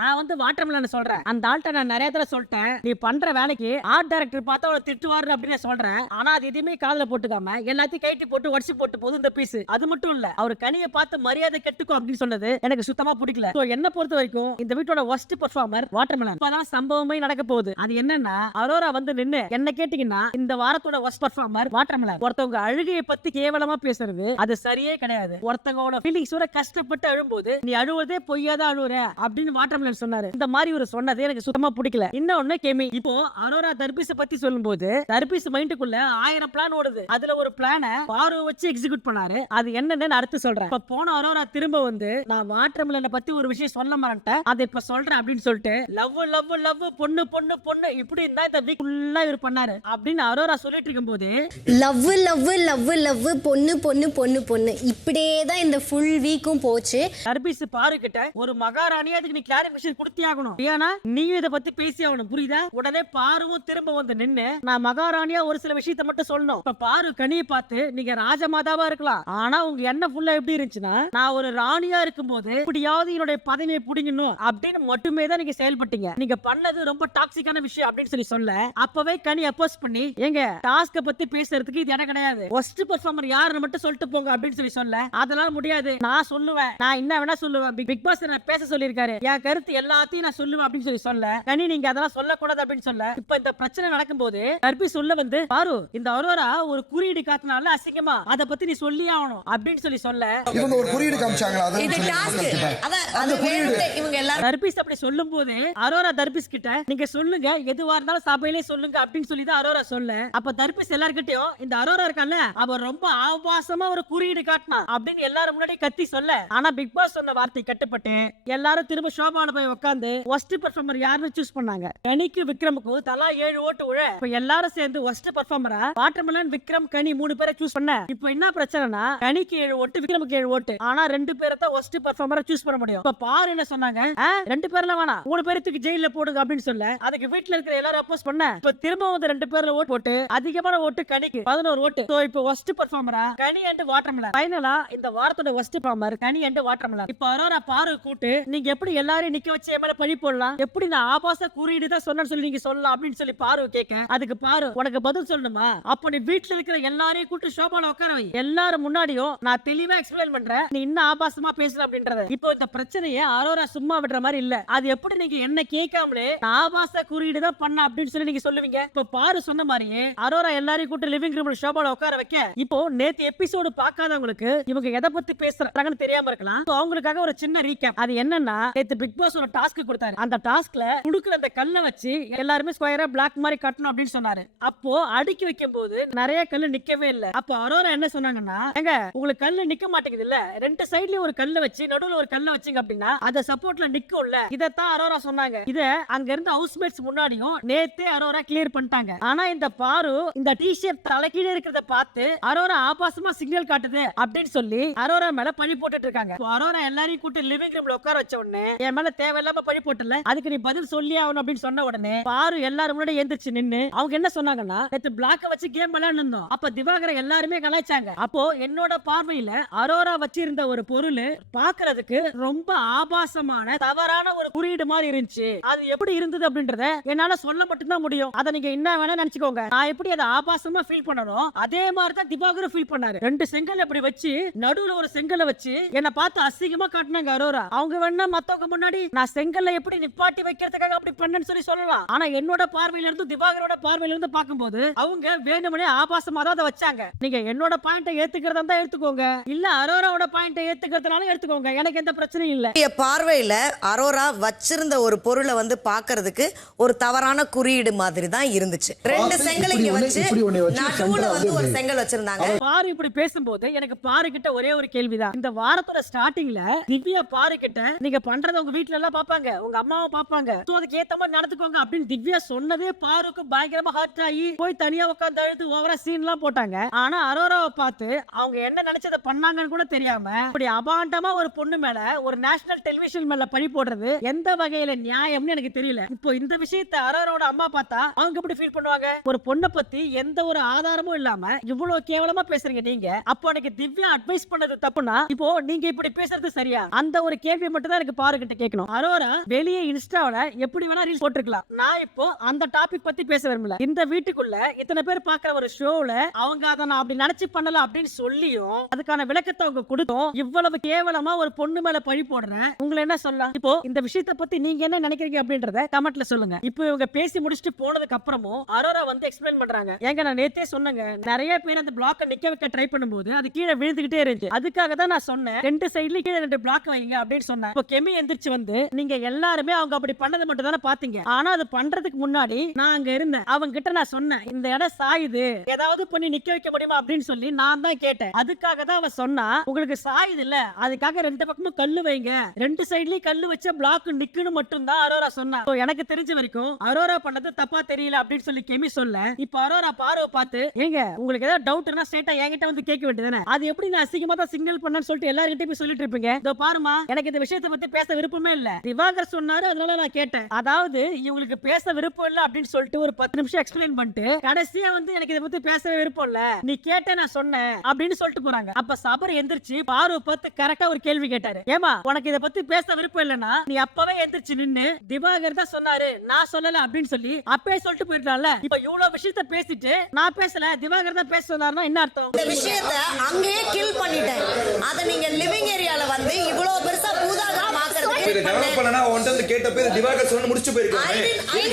நான் வாட்டர்மெலன் சொல்றேன், அந்த ஆள்கிட்ட நான் நிறைய தடவை சொல்லிட்டேன், நீ பண்ற வேலைக்கு ஆர்ட் டைரக்டர் பார்த்தா அவளை திட்டுவாரு அப்படின்னு சொல்றேன். ஆனா அது எதுவுமே காதுல போட்டுக்காம எல்லாத்தையும் கைட்டி போட்டு உடச்சு போட்டு போதும் இந்த பீஸ். அது மட்டும் இல்ல, அவர் கனியை பார்த்து மரியாதை கெட்டுக்கும் அப்படின்னு சொன்னது எனக்கு சுத்தமா பிடிக்கல. என்ன பொறுத்த வரைக்கும் இந்த வீட்டோட ஒஸ்ட் பெர்ஃபார்மர் வாட்டர்மெலன். இப்பதான் சம்பவமே நடக்க போகுது. அது என்னன்னா, அரோரா நின்னு என்ன கேட்டீங்கன்னா, இந்த வாரத்தோட ஒஸ்ட் பெர்ஃபார்மர் வாட்டர்மெலன். ஒருத்தவங்க அழுகையை பத்தி கேவலமா பேசுறது அது சரியே கிடையாது. ஒருத்தவங்களோட ஃபீலிங்ஸோட கஷ்டப்பட்டு அழும்போது நீ அழுவதே பொய்யாதான் அழுவுற அப்படின்னு வாட்டர் சொன்னாரு. இந்த மாதிரி ஒரு சொன்னது எனக்கு சுத்தமா பிடிக்கல. இன்னொன்னு கெமி. இப்போ அரோரா தர்பீஸ் பத்தி சொல்லும்போது தர்பீஸ் மைண்டுக்குள்ள 1000 பிளான் ஓடுது. அதுல ஒரு பிளான பாரு வச்சு எக்ஸிக்யூட் பண்ணாரு. அது என்னன்னு அடுத்து சொல்றேன். இப்ப போன அரோரா திரும்ப நான் வாட்டர்மெலனை பத்தி ஒரு விஷயம் சொல்ல மாட்டேன், அதை இப்ப சொல்றேன் அப்படின்னு சொல்லிட்டு லவ் லவ் லவ் பொண்ணு பொண்ணு பொண்ணு இப்படி இருந்தா இந்த வீக் ஃபுல்லா இவர் பண்ணாரு அப்படின்னு அரோரா சொல்லிட்டு இருக்கும்போது லவ் லவ் லவ் லவ் பொண்ணு பொண்ணு பொண்ணு பொண்ணு இப்படியே தான் இந்த ஃபுல் வீக்கும் போச்சு. தர்பீஸ் பாரு கிட்ட ஒரு மகாராணி அதுக்கு நீ கிளாரிஃபிகேஷன் கொடுத்தே ஆகணும். ஏன்னா நீ இத பத்தி பேசி ஆகணும், புரியுதா? உடனே பாருவும் திரும்ப நின்னு நான் மகாராணியா ஒரு சில விஷயத்தை மட்டும் சொல்லணும். இப்ப பாரு கனியை பார்த்து நீங்க ராஜமாதாவா இருக்கலாம், ஆனா உங்க எண்ணம் ஃபுல்லா எப்படி இருந்துச்சுன்னா, நான் ஒரு ராணியா இருக்கும்போது இப்படியாவது என்னுடைய பதவியை புடிங்கணும் அப்படின்னு மட்டுமே தான் நீங்க செயல்பட்டீங்க. நீங்க பண்ணது ரொம்ப டாக்ஸிக்கான விஷயம் அப்படின்னு சொல்ல அப்பவே கனி அப்போஸ் பண்ணி, எங்க டாஸ்க பத்தி பேசுறதுக்கு இது இடம் கிடையாது, ஒஸ்ட் பெர்ஃபார்மர் யாருன்னு மட்டும் சொல்லிட்டு போங்க அப்படின்னு சொல்ல அதெல்லாம் முடியாது. நான் சொல்லுவேன், நான் என்ன வேணா சொல்லுவேன். பிக் பாஸ் என்ன பேச சொல்லியிருக்காரு, என் கருத்து கருத்து எல்லாத்தையும் நான் சொல்லுவேன் அப்படின்னு சொல்லி சொல்ல கனி நீங்க அதெல்லாம் சொல்லக்கூடாது அப்படின்னு சொல்ல இப்ப இந்த பிரச்சனை நடக்கும்போது தர்பி சொல்ல வந்து பாரு இந்த அரோரா ஒரு குறியீடு காட்டினால அசிங்கமா அதை பத்தி நீ சொல்லி ஆகணும் அப்படின்னு சொல்லி சொல்ல இவங்க ஒரு குறியீடு காமிச்சாங்களா இது டாஸ்க் அது வேணும்னே இவங்க எல்லாரும் தர்பிஸ் அப்படி சொல்லும் போது அரோரா தர்பிஸ் கிட்ட நீங்க சொல்லுங்க எதுவா இருந்தாலும் சபையிலே சொல்லுங்க அப்படின்னு சொல்லி தான் அரோரா சொல்ல அப்ப தர்பிஸ் எல்லார்கிட்டயும் இந்த அரோரா இருக்கான்ல அவர் ரொம்ப ஆபாசமா ஒரு குறியீடு காட்டினா அப்படின்னு எல்லாரும் முன்னாடி கத்தி சொல்ல ஆனா பிக் பாஸ் சொன்ன வார்த்தை கட்டுப்பட்டு எல்லாரும் திரும்ப ஷோபால போய் உட்கார்ந்து ஒஸ்ட் பெர்ஃபார்மர் யாருன்னு சூஸ் பண்ணாங்க கனிக்கு விக்ரமுக்கு தலா 7 ஓட்டு உழ இப்ப எல்லாரும் சேர்ந்து ஒஸ்ட் பெர்ஃபார்மரா வாட்டர்மெலன் விக்ரம் கனி 3 பேரை சூஸ் பண்ண இப்ப என்ன பிரச்சனைனா கனிக்கு 7 ஓட்டு விக்ரமுக்கு 7 ஓட்டு ஆனா 2 பேரை தான் ஒஸ்ட் பெர்ஃபார்மரா சூஸ் பண்ண முடியும் இப்ப பாரு என்ன சொன்னாங்க 2 பேர்ல வேணாம் 3 பேருக்கு ஜெயில போடுங்க அப்படின்னு சொல்ல அதுக்கு வீட்டுல இருக்கிற எல்லாரும் அப்போஸ் பண்ண இப்ப திரும்ப வந்து 2 பேர்ல ஓட்டு போட்டு அதிகமான ஓட்டு கனிக்கு 11 ஓட்டு சோ இப்போ ஒஸ்ட் பெர்ஃபார்மரா கனி அண்ட் வாட்டர்மெலன் ஃபைனலா இந்த வாரத்தோட worst performer Ghani and watermelon இப்போ அரோரா பாரு கூட்டு நீங்க எப்படி எல்லாரையும் நிக்க வச்சு மேல பழி போடலாம் எப்படி நான் ஆபாச குறியீடு தான் சொன்னேன்னு சொல்லி நீங்க சொல்லலாம் அப்படின்னு சொல்லி பாரு கேட்க அதுக்கு பாரு உனக்கு பதில் சொல்லணுமா அப்ப நீ வீட்டுல இருக்கிற எல்லாரையும் கூட்டு ஷோபால உட்கார வை எல்லாரும் முன்னாடியும் நான் தெளிவா எக்ஸ்பிளைன் பண்றேன் நீ இன்னும் ஆபாசமா பேசுற அப்படின்றத இப்போ இந்த பிரச்சனையை அரோரா சும்மா விடுற மாதிரி இல்ல அது எப்படி நீங்க என்ன கேட்காமலே ஆபாச குறியீடு தான் பண்ண அப்படின்னு சொல்லி நீங்க சொல்லுவீங்க இப்ப பாரு சொன்ன மாதிரியே அரோரா எல்லாரையும் கூட்டு லிவிங் ரூம்ல ஷோபால உட்கார வைக்க இப்போ நேத்து எபிசோடு பார்க்காதவங்களுக்கு இவங்க எதை பத்தி பேசுறாங்கன்னு தெரியாம இருக்கலாம் அவங்களுக்காக ஒரு சின்ன ரீகேப் அது என்னன்னா நேத்து பிக் பாஸ் ஒரு டாஸ்க் கொடுத்தாரு அந்த டாஸ்க்ல குடுக்குற அந்த கல்லை வச்சு எல்லாருமே ஸ்கொயரா பிளாக் மாதிரி கட்டணும் அப்படின்னு சொன்னாரு அப்போ அடுக்கி வைக்கும் போது நிறைய கல்லு நிக்கவே இல்ல அப்போ அரோரா என்ன சொன்னாங்கன்னா எங்க உங்களுக்கு கல்லு நிக்க மாட்டேங்குது இல்ல 2 சைடுலயும் ஒரு கல்லை வச்சு நடுவுல ஒரு கல்லை வச்சுங்க அப்படின்னா அத சப்போர்ட்ல நிக்கும்ல இதத்தான் அரோரா சொன்னாங்க இத அங்க இருந்த ஹவுஸ்மேட்ஸ் முன்னாடியும் நேத்தே அரோரா கிளியர் பண்ணிட்டாங்க ஆனா இந்த பாரு இந்த டி-ஷர்ட் தலைக்கீழ இருக்கிறத பார்த்து அரோரா ஆபாசமா சிக்னல் காட்டுது அப்படின்னு சொல்லி அரோரா மேல பழி போட்டுட்டு இருக்காங்க அரோரா எல்லாரையும் கூட்டி லிவிங் ரூம்ல உட்கார வச்ச உடனே என் மேல தேவையில்லாம பழி போட்டல அதுக்கு நீ பதில் சொல்லி ஆகணும் அப்படின்னு சொன்ன உடனே பாரு எல்லாரும் முன்னாடி எந்திரிச்சு நின்னு அவங்க என்ன சொன்னாங்கன்னா நேத்து பிளாக்க வச்சு கேம் விளையாடுனோம் அப்ப திவாகரை எல்லாருமே கலாய்ச்சாங்க அப்போ என்னோட பார்வையில அரோரா வச்சிருந்த ஒரு பொருள் பாக்குறதுக்கு ரொம்ப ஆபாசமான தவறான ஒரு குறியீடு மாதிரி இருந்துச்சு அது எப்படி இருந்தது அப்படின்றத என்னால சொல்ல மட்டும்தான் முடியும் அதை நீங்க என்ன வேணா நினைச்சுக்கோங்க நான் எப்படி அதை ஆபாசமா ஃபீல் பண்ணணும் அதே மாதிரி தான் திவாகரும் ஃபீல் பண்ணாரு 2 செங்கல் அப்படி வச்சு நடுவுல ஒரு செங்கலை வச்சு என்ன பார்த்து அசிங்கமா காட்டினாங்க அரோரா அவங்க வேணா மத்தவங்க முன்னாடி நான் செங்கல்ல எப்படி நிப்பாட்டி வைக்கிறதுக்காக அப்படி பண்ணேன்னு சொல்லி சொல்லலாம் ஆனா என்னோட பார்வையில இருந்து திவாகரோட பார்வையில இருந்து பார்க்கும்போது அவங்க வேணுமனே ஆபாசமா தான் அதை வச்சாங்க நீங்க என்னோட பாயிண்ட ஏத்துக்கிறதா இருந்தா எடுத்துக்கோங்க இல்ல அரோராவோட பாயிண்ட ஏத்துக்கிறதுனால எடுத்துக்கோங்க எனக்கு எந்த பிரச்சனையும் இல்ல பார்வையில அரோரா வச்சிருந்த ஒரு பொருளை வந்து பாக்குறதுக்கு ஒரு தவறான குறியீடு மாதிரி தான் இருந்துச்சு 2 செங்கல் இங்க வச்சு நடுவுல வந்து ஒரு செங்கல் வச்சிருந்தாங்க பாரு இப்படி பேசும்போது எனக்கு பாரு கிட்ட ஒரே ஒரு கேள்விதான் இந்த வாரத்தோட ஸ்டார்டிங்ல திவ்யா பாரு கிட்ட நீங்க பண்றத உங்க வீட்ல எல்லாம் பாப்பாங்க உங்க அம்மாவும் பாப்பாங்க சோ அதுக்கு ஏத்த மாதிரி நடந்துக்கோங்க அப்படின்னு திவ்யா சொன்னதே பாருக்கு பயங்கரமா ஹர்ட் ஆகி போய் தனியா உட்கார்ந்து அழுது ஓவரா சீன் எல்லாம் போட்டாங்க ஆனா அரோராவை பார்த்து அவங்க என்ன நினைச்சத பண்ணாங்கன்னு கூட தெரியாம இப்படி அபாண்டமா ஒரு பொண்ணு மேல ஒரு நேஷனல் டெலிவிஷன் மேல பழி போடுறது எந்த வகையில நியாயம்னு எனக்கு தெரியல இப்போ இந்த விஷயத்தை அரோராவோட அம்மா பார்த்தா அவங்க எப்படி ஃபீல் பண்ணுவாங்க ஒரு பொண்ணை பத்தி எந்த ஒரு ஆதாரமும் இல்லாம இவ்வளவு கேவலமா பேசுறீங்க நீங்க அப்போ எனக்கு திவ்யா அட்வைஸ் பண்ணது தப்புனா இப்போ நீங்க இப்படி பேசுறது சரியா அந்த ஒரு கேள்வி மட்டும் தான் எனக்கு பாருகிட்ட கேட்கணும் அரோரா வெளியே இன்ஸ்டாவுல எப்படி வேணா ரீல்ஸ் போட்டுருக்கலாம் நான் இப்போ அந்த டாபிக் பத்தி பேச விரும்பல இந்த வீட்டுக்குள்ள இத்தனை பேர் பாக்குற ஒரு ஷோல அவங்க அதை நான் அப்படி நினைச்சு பண்ணல அப்படின்னு சொல்லியும் அதுக்கான விளக்கத்தை அவங்க கொடுத்தோம் இவ்வளவு கேவலமா ஒரு பொண்ணு மேல பழி போடுறேன் உங்களை என்ன சொல்லலாம் இப்போ இந்த விஷயத்தை பத்தி நீங்க என்ன நினைக்கிறீங்க அப்படின்றத கமெண்ட்ல சொல்லுங்க இப்போ இவங்க பேசி முடிச்சுட்டு போனதுக்கு அப்புறமும் அரோரா வந்து எக்ஸ்பிளைன் பண்றாங்க ஏங்க நான் நேத்தே சொன்னேங்க நிறைய பேர் அந்த பிளாக்க நிக்க வைக்க ட்ரை பண்ணும்போது அது கீழே விழுந்துகிட்டே இருந்துச்சு அதுக்காக தான் நான் சொன்னேன் 2 சைடுல கீழே 2 பிளாக் வைங்க அப்படின்னு சொன்னேன் இப்போ கெமி எந்திரிச்சு வந்து நீங்க எல்லாருமே அவங்க அப்படி பண்ணது மட்டும் தானே பாத்தீங்க ஆனா அது பண்றதுக்கு முன்னாடி நான் அங்க இருந்தேன் அவங்க கிட்ட நான் சொன்னேன் இந்த இடம் சாயுது ஏதாவது பண்ணி நிக்க வைக்க முடியுமா அப்படின்னு சொல்லி நான் தான் கேட்டேன் அதுக்காக தான் அவ சொன்னா உங்களுக்கு சாயுது இல்ல அதுக்காக 2 பக்கமும் கல்லு வைங்க 2 சைடுலயும் கல்லு வச்ச பிளாக் நிக்கணும் மட்டும் தான் அரோரா சொன்னா எனக்கு தெரிஞ்ச வரைக்கும் அரோரா பண்ணது தப்பா தெரியல அப்படின்னு சொல்லி கெமி சொல்ல இப்ப அரோரா பார்வை பார்த்து ஏங்க உங்களுக்கு ஏதாவது டவுட்னா ஸ்ட்ரைட்டா என்கிட்ட வந்து கேட்க வேண்டியதானே அது எப்படி நான் அசிங்கமா தான் சிக்னல் பண்ணேன்னு சொல்லிட்டு எல்லார்கிட்டயும் போய் சொல்லிட்டு இருப்பீங்க இதோ பாருமா எனக்கு இந்த விஷயத்தை பத்தி பேச விருப்பமே இல்ல திவாகர் சொன்னாரு அதனால நான் கேட்டேன் அதாவது இவங்களுக்கு பேச விருப்பம் இல்ல அப்படின்னு சொல்லிட்டு ஒரு 10 நிமிஷம் எக்ஸ்பிளைன் பண்ணிட்டு கடைசியா வந்து எனக்கு இதை பத்தி பேசவே விருப்பம் இல்ல நீ கேட்ட நான் சொன்னேன் அப்படின்னு சொல்லிட்டு போறாங்க அப்ப சபர் எந்திரிச்சு பார்வை பார்த்து கரெக்டா ஒரு கேள்வி கேட்டாரு ஏமா உனக்கு இதை பத்தி பேச விருப்பம் இல்லனா நீ அப்பவே எந்திரிச்சு நின்னு திவாகர் தான் சொன்னாரு நான் சொல்லல அப்படின்னு சொல்லி அப்பவே சொல்லிட்டு போயிடலாம்ல இப்ப இவ்வளவு விஷயத்த பேசிட்டு நான் பேசல திவாகர் தான் பேச சொன்னாருன்னா என்ன அர்த்தம் இந்த விஷயத்தை அங்கேயே கில் பண்ணிட்டேன் அதை நீங்க லிவிங் ஏரியால வந்து இவ்வளவு பெருசா பூதாகரம் ஆக்குறதுக்கு டெவலப் பண்ணனா அவன்ட்ட வந்து கேட்ட பேர் திவாகர் சொன்னு முடிச்சு போயிருக்காங்க.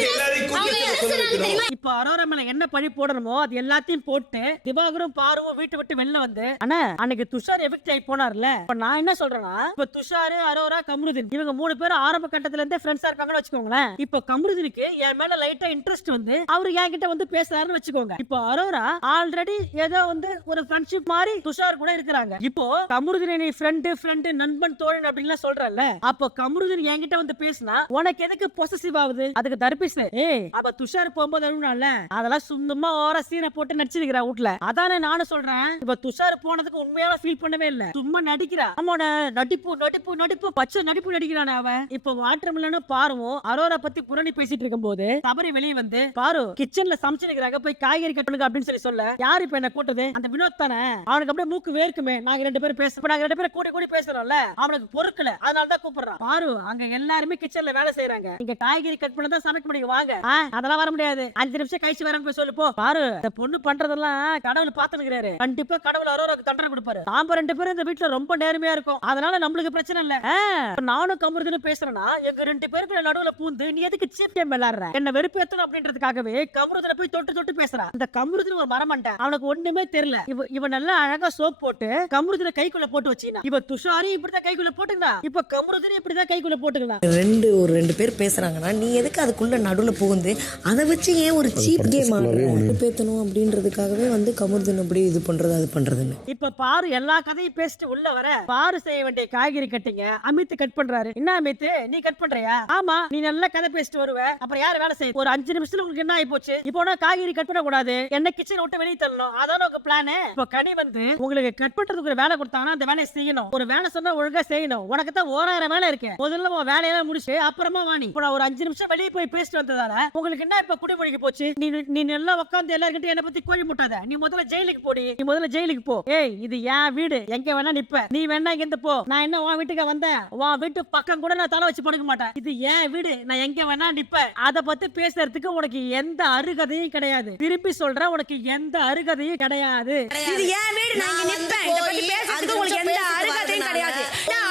எல்லாரையும் கூப்பிட்டு சொல்ல வைக்கணும். இப்ப அரோரா மேல என்ன பழி போடணுமோ அது எல்லாத்தையும் போட்டு திவாகரும் பாருவும் வீட்டை விட்டு வெளில வந்து அண்ணா அன்னைக்கு துஷார் எவிக்ட் ஆகி போனார்ல. இப்ப நான் என்ன சொல்றேன்னா இப்ப துஷார் அரோரா கமருதீன் இவங்க 3 பேரும் ஆரம்ப கட்டத்துல இருந்தே ஃப்ரெண்ட்ஸா இருக்காங்கன்னு வச்சுக்கோங்களேன். இப்ப கமருதீனுக்கு என் மேல லைட்டா இன்ட்ரெஸ்ட் வந்து அவரு என்கிட்ட வந்து பேசுறாருன்னு வச்சுக்கோங்க. இப்போ அரோரா ஆல்ரெடி ஏதோ வந்து ஒரு ஃப்ரெண்ட்ஷிப் மாதிரி துஷார் கூட இருக்கிறாங்க. இப்போ கமருதீன் நீ ஃப்ரெண்டு நண்பன் தோழன் அப்படின்லாம் சொல்றல்ல, அப்போ கமருதீன் என்கிட்ட வந்து பேசினா உனக்கு எதுக்கு பொசசிவ் ஆகுது? அதுக்கு தர்பிஸ் அப்ப துஷார் போகும்போது அழுனால அதெல்லாம் சும்மா ஓர சீனை போட்டு நடிச்சிருக்கிறா வீட்ல. அதானே நானும் சொல்றேன். இப்ப துஷார் போனதுக்கு உண்மையால ஃபீல் பண்ணவே இல்ல, சும்மா நடிக்கிறா. அவனோட நடிப்பு பச்சை நடிப்பு நடிக்கிறானே அவன். இப்ப வாட்டர் மில்லனும் பாருவும் அரோரா பத்தி புரணி பேசிட்டு இருக்கும் போது சபரி வெளியே வந்து பாரு கிச்சன்ல சமைச்சிருக்கிறாங்க போய் காய்கறி கட்டுங்க அப்படின்னு சொல்ல யாரு இப்ப என்ன கூட்டது? அந்த வினோத் தானே. அவனுக்கு அப்படியே மூக்கு வேர்க்குமே. நாங்க 2 பேரும் பேசுறோம், நாங்க 2 பேரும் கூடி பேசுறோம்ல, அவனுக்கு பொறுக்கல, அதனாலதான் கூப்பிடுறான். பாரு அங்க எல்லாருமே கிச்சன்ல வேலை செய்யறாங்க, இங்க காய்கறி கட் பண்ணதான் சமைக்க முடியும், வாங்க. அதெல்லாம் வர முடியாது, 5 நிமிஷம் கழிச்சு வரேன் போய் சொல்லு போ. பாரு இந்த பொண்ணு பண்றதெல்லாம் கடவுள் பாத்துக்கிறாரு, கண்டிப்பா கடவுள் அரோராக்கு தண்டனை கொடுப்பாரு. நாம 2 பேரும் இந்த வீட்டுல ரொம்ப நேர்மையா இருக்கும், அதனால நம்மளுக்கு பிரச்சனை இல்ல. நானும் கமருதீனும் பேசுறேன்னா எங்க 2 பேருக்கு நடுவுல பூந்து நீ எதுக்கு சீப் கேம் விளையாடுற, என்ன வெறுப்பேத்தணும் அப்படின்றதுக்காகவே கமருதீனை போய் தொட்டு பேசுறான். இந்த கமருதீன் ஒரு மரமண்டை, அவனுக்கு ஒண்ணுமே தெரியல. இவன் நல்லா அழகா சோப் போட்டு கமருதீனை கைக்குள்ள போட்டு வச்சினா, இவ துஷாரி இப்படிதான் கைக்குள்ள போட்டுங்களா, இப்ப கமருதீனை இப்படிதான் கைக்குள்ள போட்டுங்களா. ஒரு 2 பேர் பேசுறாங்கன்னா நீ எதுக்கு அதுக்குள்ள நடுவுல புகுந்து அதை வச்சு ஏன் ஒரு சீப் கேம் பேத்தணும் அப்படின்றதுக்காகவே வந்து கமருதீன் அப்படி இது பண்றது அது பண்றதுன்னு. இப்ப பாரு எல்லா கதையும் பேசிட்டு உள்ள வர பாரு செய்ய வேண்டிய காய்கறி கட்டிங்க அமித் கட் பண்றாரு. என்ன அமித் நீ கட் பண்றியா? ஆமா, நீ நல்லா கதை பேசிட்டு வருவ, அப்புறம் யாரு வேலை செய்ய? ஒரு 5 நிமிஷத்துல உங்களுக்கு என்ன ஆகி போச்சு? இப்போ நான் காய்கறி கட் பண்ண கூடாது, என்ன கிச்சன் விட்டு வெளியே தள்ளணும், அதான உங்க பிளான். இப்போ கனி வந்து உங்களுக்கு கட் பண்றதுக்கு ஒரு வேலை கொடுத்தாங்கன்னா அந்த வேலையை செய்யணும். ஒரு வேலை சொன்னா ஒழுங்கா செய்யணும். உனக்கு தான் 1000 வேலை இருக்கு, முதல்ல உன் வேலையெல்லாம் முடிச்சு அப்புறமா வாணி. இப்போ நான் ஒரு 5 நிமிஷம் வெளியே போய் பேசிட்டு வந்ததால உங்களுக்கு என்ன இப்ப குடிமொழிக்கு போச்சு? நீ நல்லா உட்காந்து எல்லார்கிட்ட என்ன பத்தி கோழி முட்டாத, நீ முதல்ல ஜெயிலுக்கு போடி, நீ முதல்ல ஜெயிலுக்கு போ. ஏய் இது என் வீடு, எங்க வேணா நிப்ப, நீ வேணா இங்க இருந்து போ. நான் என்ன உன் வீட்டுக்கு வந்தேன்? உன் வீட்டு பக்கம் கூட நான் தலை வச்சு படுக்க மாட்டேன். இது என் வீடு, நான் எங்க வேணா நிப்பேன். அத பத்தி பேசுறதுக்கு உனக்கு எந்த அருகதையும் கிடையாது. திருப்பி சொல்றேன், உனக்கு எந்த அருகதையும் கிடையாது. இது என் வீடு, நான் இங்க நிப்பேன். இத பத்தி பேசுறதுக்கு உங்களுக்கு எந்த அருகதையும் கிடையாது.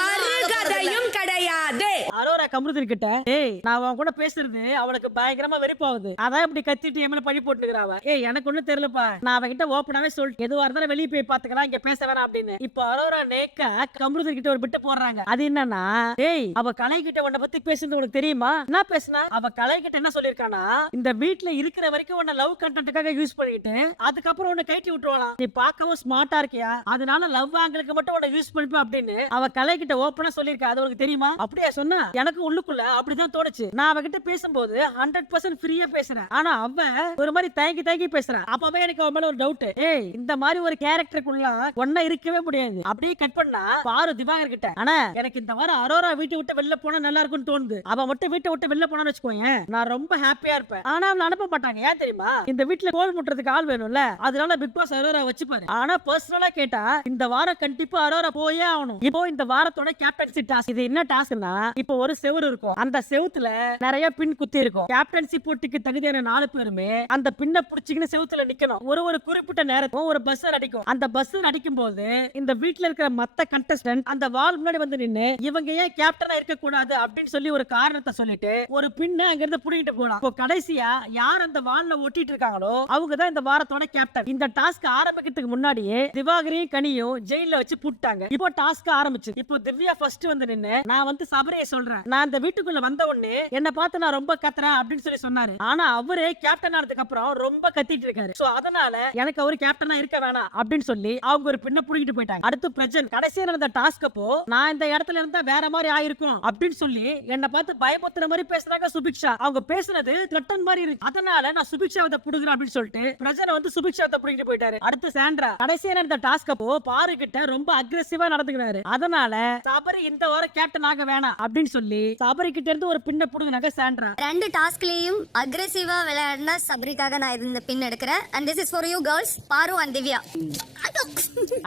அருகதையும் கிடையாது. அரோரா கமருதீன் கிட்ட ஏய் நான் அவன் கூட பேசுறது அவளுக்கு பயங்கரமா வெறுப்பாகுது, அதான் இப்படி கத்திட்டு என் மேல பழி போட்டுக்கிறாவ. ஏய் எனக்கு ஒண்ணும் தெரியலப்பா, நான் அவகிட்ட ஓப்பனாவே சொல்லிட்டு எதுவா இருந்தாலும் வெளியே போய் பாத்துக்கலாம், இங்க பேச வேணாம் அப்படின்னு. இப்ப அரோரா நேக்கா கமருதீன் கிட்ட ஒரு பிட்டு போடுறாங்க. அது என்னன்னா, ஏய் அவ கலை கிட்ட உன்னை பத்தி பேசுறது உனக்கு தெரியுமா? என்ன பேசுனா? அவ கலை கிட்ட என்ன சொல்லிருக்கானா, இந்த வீட்டுல இருக்கிற வரைக்கும் உன்னை லவ் கண்டென்ட்காக யூஸ் பண்ணிட்டு அதுக்கப்புறம் உன்னை கைட்டி விட்டுருவாளாம். நீ பார்க்கவும் ஸ்மார்ட்டா இருக்கியா, அதனால லவ் ஆங்கிளுக்கு மட்டும் உன்னை யூஸ் பண்ணிப்பா அப்படின்னு அவ கலை கிட்ட ஓப்பனா சொல்லிருக்கா. அது உனக்கு தெரியுமா? அப்படியே சொன்னா எனக்கு உள்ளுக்குள்ள அப்படிதான் தோணுச்சு. நான் அவகிட்ட பேசும்போது 100% ஃப்ரீயா பேசுறேன், ஆனா அவ ஒரு மாதிரி தயங்கி பேசுறா. அப்பவே எனக்கு அவ மேல ஒரு டவுட். ஏய் இந்த மாதிரி ஒரு கேரக்டருக்குள்ள ஒண்ணா இருக்கவே முடியாது. அப்படியே கட் பண்ணா பாரு திவாகர் கிட்ட, ஆனா எனக்கு இந்த வாரம் அரோரா வீட்டை விட்டு வெளில போனா நல்லா இருக்கும்னு தோணுது. அவ மட்டும் வீட்டை விட்டு வெளில போனான்னு வச்சுக்கோங்க, நான் ரொம்ப ஹாப்பியா இருப்பேன். ஆனா அவன் அனுப்ப மாட்டாங்க. ஏன் தெரியுமா? இந்த வீட்டுல கோல் முட்டுறதுக்கு ஆள் வேணும்ல, அதனால பிக் பாஸ் அரோரா வச்சுப்பாரு. ஆனா பர்சனலா கேட்டா இந்த வாரம் கண்டிப்பா அரோரா போயே ஆகணும். இப்போ இந்த வாரத்தோட கேப்டன்சி டாஸ்க். இது என்ன டாஸ்க்னா, இப்போ ஒரு செவுரு இருக்கும், அந்த செவுத்துல நிறைய பின் குத்தி இருக்கும். கேப்டன்சி போட்டிக்கு தகுதியான 4 பேருமே அந்த பின்ன புடிச்சிக்கின்னு செவுத்துல நிக்கணும். ஒரு குறிப்பிட்ட நேரத்துக்கு ஒரு பஸ் அடிக்கும். அந்த பஸ் அடிக்கும் போது இந்த வீட்டுல இருக்கிற மத்த கண்டஸ்டன்ட் அந்த வால் முன்னாடி வந்து நின்னு இவங்க ஏன் கேப்டனா இருக்க கூடாது அப்படின்னு சொல்லி ஒரு காரணத்தை சொல்லிட்டு ஒரு பின்ன அங்க இருந்து புடிங்கிட்டு போலாம். இப்போ கடைசியா யார் அந்த வால்ல ஒட்டிட்டு இருக்காங்களோ அவங்க தான் இந்த வாரத்தோட கேப்டன். இந்த டாஸ்க் ஆரம்பிக்கிறதுக்கு முன்னாடியே திவாகரையும் கனியும் ஜெயில வச்சு புட்டாங்க. இப்போ டாஸ்க் ஆரம்பிச்சு. இப்போ திவ்யா ஃபர்ஸ்ட் வந்து நின்னு நான் வந்து சபரியை சொல்றேன், நான் இந்த வீட்டுக்குள்ள வந்த உடனே என்ன பார்த்து நான் ரொம்ப கத்துறேன் அப்படின்னு சொல்லி சொன்னாரு. ஆனா அவரே கேப்டன் ஆனதுக்கு அப்புறம் ரொம்ப கத்திட்டு இருக்காரு. சோ அதனால எனக்கு அவரு கேப்டனா இருக்க வேணாம் அப்படின்னு சொல்லி அவங்க ஒரு பின்ன புடிங்கிட்டு போயிட்டாங்க. அடுத்து பிரஜன் கடைசியா நடந்த டாஸ்க் அப்போ நான் இந்த இடத்துல இருந்தா வேற மாதிரி ஆயிருக்கும் அப்படின்னு சொல்லி என்ன பார்த்து பயமுத்துற மாதிரி பேசுறாங்க சுபிக்ஷா. அவங்க பேசுனது த்ரெட்டன் மாதிரி இருக்கு, அதனால நான் சுபிக்ஷாவை புடுங்குறேன் அப்படின்னு சொல்லிட்டு பிரஜனை வந்து சுபிக்ஷாவை புடிங்கிட்டு போயிட்டாரு. அடுத்து சாண்ட்ரா கடைசியா நடந்த டாஸ்க் அப்போ பாரு கிட்ட ரொம்ப அக்ரெசிவா நடந்துக்கிறாரு. அதனால சபரி இந்த வாரம் கேப்டன் ஆக வேணாம் அப்படின்னு சொல்லி சபரி கிட்ட இருந்து ஒரு பின்ன புடுங்குனாங்க சாண்ட்ரா. 2 டாஸ்க்லயும் அக்ரெசிவா விளையாடினா சபரிக்காக நான் இந்த பின் எடுக்கிறேன். and this is for you girls, பாரு and திவ்யா.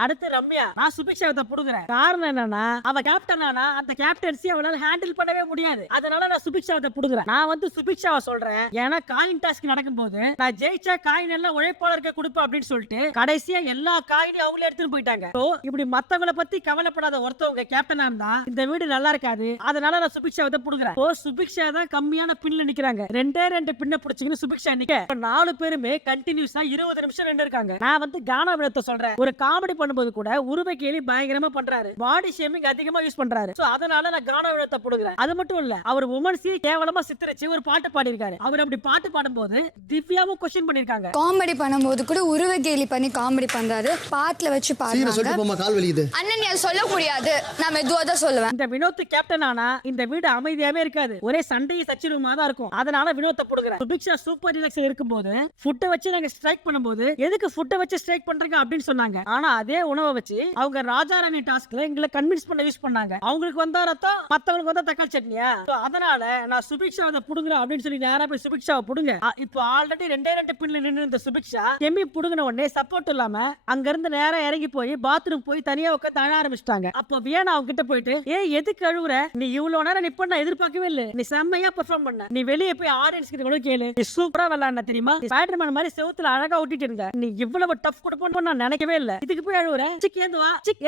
அடுத்து ரம்யா, நான் சுபிக்ஷாவை புடுங்குறேன். காரணம் என்னன்னா அவ கேப்டன் ஆனா அந்த கேப்டன்சி அவளால ஹேண்டில் பண்ணவே முடியாது, அதனால நான் சுபிக்ஷாவை புடுங்குறேன். நான் வந்து சுபிக்ஷாவை சொல்றேன், ஏன்னா காயின் டாஸ்க் நடக்கும்போது நான் ஜெயிச்சா காயின் எல்லாம் உழைப்பாளருக்கு கொடுப்பேன் அப்படின்னு சொல்லிட்டு கடைசியா எல்லா காயினையும் அவங்களே எடுத்துட்டு போயிட்டாங்க. இப்படி மத்தவங்களை பத்தி கவலைப்படாத ஒருத்தவங்க கேப்டனா இருந்தா இந்த வீடு நல்லா இருக்காது. அதனால அதனால நான் சுபிக்ஷா வந்து புடுங்குறேன். ஓ சுபிக்ஷா தான் கம்மியான பின்ல நிக்கிறாங்க. 2 பின்ன புடிச்சிங்கன்னு சுபிக்ஷா நிக்க 4 பேருமே கண்டினியூஸா 20 நிமிஷம் நின்னு இருக்காங்க. நான் வந்து கானா வினோத்தை சொல்றேன். ஒரு காமெடி பண்ணும்போது கூட உருவ கேலி பயங்கரமா பண்றாரு. பாடி ஷேமிங் அதிகமா யூஸ் பண்றாரு. சோ அதனால நான் கானா வினோத்தை புடுங்குறேன். அது மட்டும் இல்ல அவர் உமன்ஸி கேவலமா சித்தரிச்சு ஒரு பாட்டு பாடி இருக்காரு. அவர் அப்படி பாட்டு பாடும்போது திவ்யாவும் क्वेश्चन பண்ணிருக்காங்க. காமெடி பண்ணும்போது கூட உருவ கேலி பண்ணி காமெடி பண்றாரு. பாட்டுல வச்சு பாடுறாங்க. கால் வலிக்குது அண்ணன் நீ அது சொல்ல முடியாது. நான் மெதுவா தான் சொல்லுவேன். இந்த வினோத் கேப்டன் ஆனா இந்த வீடு அமைதியாவே இருக்காது. ஒரே சண்டையும் சச்சரவுமா தான் இருக்கும். அதனால வினோத்தை புடுங்குறேன். சுபிக்ஷா சூப்பர் ரிலாக்ஸ் இருக்கும்போது ஃபுட்டை வச்சு நாங்க ஸ்ட்ரைக் பண்ணும்போது எதுக்கு ஃபுட்டை வச்சு ஸ்ட்ரைக் பண்றீங்க அப்படின்னு சொன்னாங்க. ஆனா அதே உணவை வச்சு அவங்க ராஜாராணி டாஸ்க்ல எங்களை கன்வின்ஸ் பண்ண யூஸ் பண்ணாங்க. அவங்களுக்கு வந்தா ரத்தம், மத்தவங்களுக்கு வந்தா தக்காளி சட்னியா. அதனால நான் சுபிக்ஷாவை புடுங்குறேன் அப்படின்னு சொல்லி நேரா போய் சுபிக்ஷாவை புடுங்க. இப்போ ஆல்ரெடி 2 பின்ல நின்று இந்த சுபிக்ஷா எம்மி புடுங்கின உடனே சப்போர்ட் இல்லாம அங்க இருந்து நேரா இறங்கி போய் பாத்ரூம் போய் தனியா உட்காந்து அழ ஆரம்பிச்சிட்டாங்க. அப்போ வியனா அவங்க கிட்ட போயிட்டு எதுக்கு அழுவுற, நீ இவ்வளவு நேரம் நிப்ப நான் எதிர்பார்க்கவே இல்ல, நீ செம்மையா பெர்ஃபார்ம் பண்ண, நீ வெளியே போய் ஆடியன்ஸ் கிட்ட கூட கேளு, நீ சூப்பரா விளையாடுன தெரியுமா, ஸ்பைடர்மேன் மாதிரி செவுத்துல அழகா ஒட்டிட்டு இருந்த, நீ இவ்வளவு டஃப் கொடுப்போன்னு நான் நினைக்கவே இல்ல, இதுக்கு போய் அழுவுற,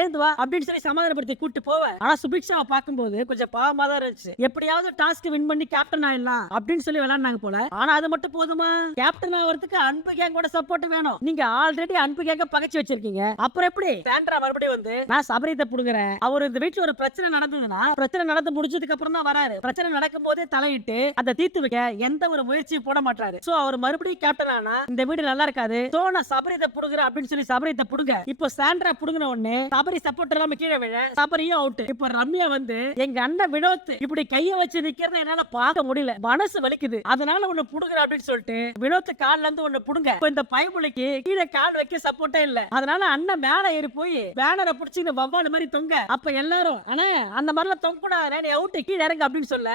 ஏந்து வா அப்படின்னு சொல்லி சமாதானப்படுத்தி கூட்டு போவேன். ஆனா சுபிக்ஷாவை பார்க்கும்போது கொஞ்சம் பாவமா தான் இருந்துச்சு. எப்படியாவது டாஸ்க் வின் பண்ணி கேப்டன் ஆயிடலாம் அப்படின்னு சொல்லி விளையாடுனாங்க போல. ஆனா அது மட்டும் போதுமா, கேப்டன் ஆகிறதுக்கு அன்பு கேங்கோட சப்போர்ட் வேணும். நீங்க ஆல்ரெடி அன்பு கேங்க பகைச்சு வச்சிருக்கீங்க. அப்புறம் எப்படி சாண்ட்ரா மறுபடியும் வந்து நான் சபரியத்தை புடுங்குறேன், அவர் இந்த வீட்டுல ஒரு பிரச்சனை நடந்ததுன்னா பிரச்சனை நடந்து முடிஞ்சதுக்கு அப்புறம் தான் வராரு, பிரச்சனை நடக்கும் போதே தலையிட்டு அதை தீர்த்து வைக்க எந்த ஒரு முயற்சியும் போட மாட்டாரு. சோ அவர் மறுபடியும் கேப்டன் ஆனா இந்த வீடு நல்லா இருக்காது. சோ நான் சபரியத்தை புடுங்குறேன் அப்படின்னு சொல்லி சபரியத்தை புடுங்க. இப்போ சாண்ட்ரா புடுங்கின உடனே சபரி சப்போர்ட் இல்லாம கீழே விழ சபரியும் அவுட். இப்போ ரம்யா வந்து எங்க அண்ணன் வினோத் இப்படி கைய வச்சு நிக்கிறத என்னால பார்க்க முடியல, மனசு வலிக்குது, அதனால ஒண்ணு புடுங்குற அப்படின்னு சொல்லிட்டு வினோத் கால்ல இருந்து ஒண்ணு புடுங்க. இந்த பைபிளுக்கு கீழே கால் வைக்க சப்போர்ட்டே இல்ல. அதனால அண்ணன் மேல ஏறி போய் பேனரை புடிச்சு இந்த வவ்வால் மாதிரி தொங்க. அப்ப எல்லாரும் அண்ணா அந்த மாதிரிலாம் தொங்க கூடாது, நீ அவுட் கீழே இறங்க அப்படின்னு சொல்ல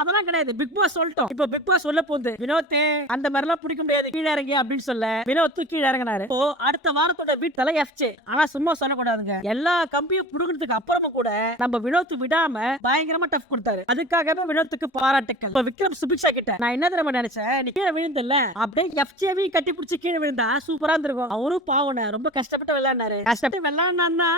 அதெல்லாம் கிடையாது, பிக் பாஸ் சொல்லிட்டோம். இப்போ பிக் பாஸ் சொல்ல போகுது வினோத் அந்த மாதிரிலாம் பிடிக்க முடியாது கீழே இறங்கி அப்படின்னு சொல்ல வினோத் கீழே இறங்கினாரு. இப்போ அடுத்த வாரத்தோட வீட்டுல எஃப்சி. ஆனா சும்மா சொல்லக்கூடாதுங்க, எல்லா கம்பியும் புடுங்கினதுக்கு அப்புறமா கூட நம்ம வினோத் விடாம பயங்கரமா டஃப் கொடுத்தாரு. அதுக்காகவே வினோத்துக்கு பாராட்டுக்கள். இப்போ விக்ரம் சுபிக்ஷா கிட்ட நான் என்ன தெரியுமா நினைச்சேன், நீ கீழே விழுந்தல்ல அப்படியே எஃப்சிவி கட்டி பிடிச்சி கீழே விழுந்தா சூப்பரா இருந்திருக்கும். அவரும் பாவன ரொம்ப கஷ்டப்பட்டு விளையாடினாரு. கஷ்டப்பட்டு விளையாடினா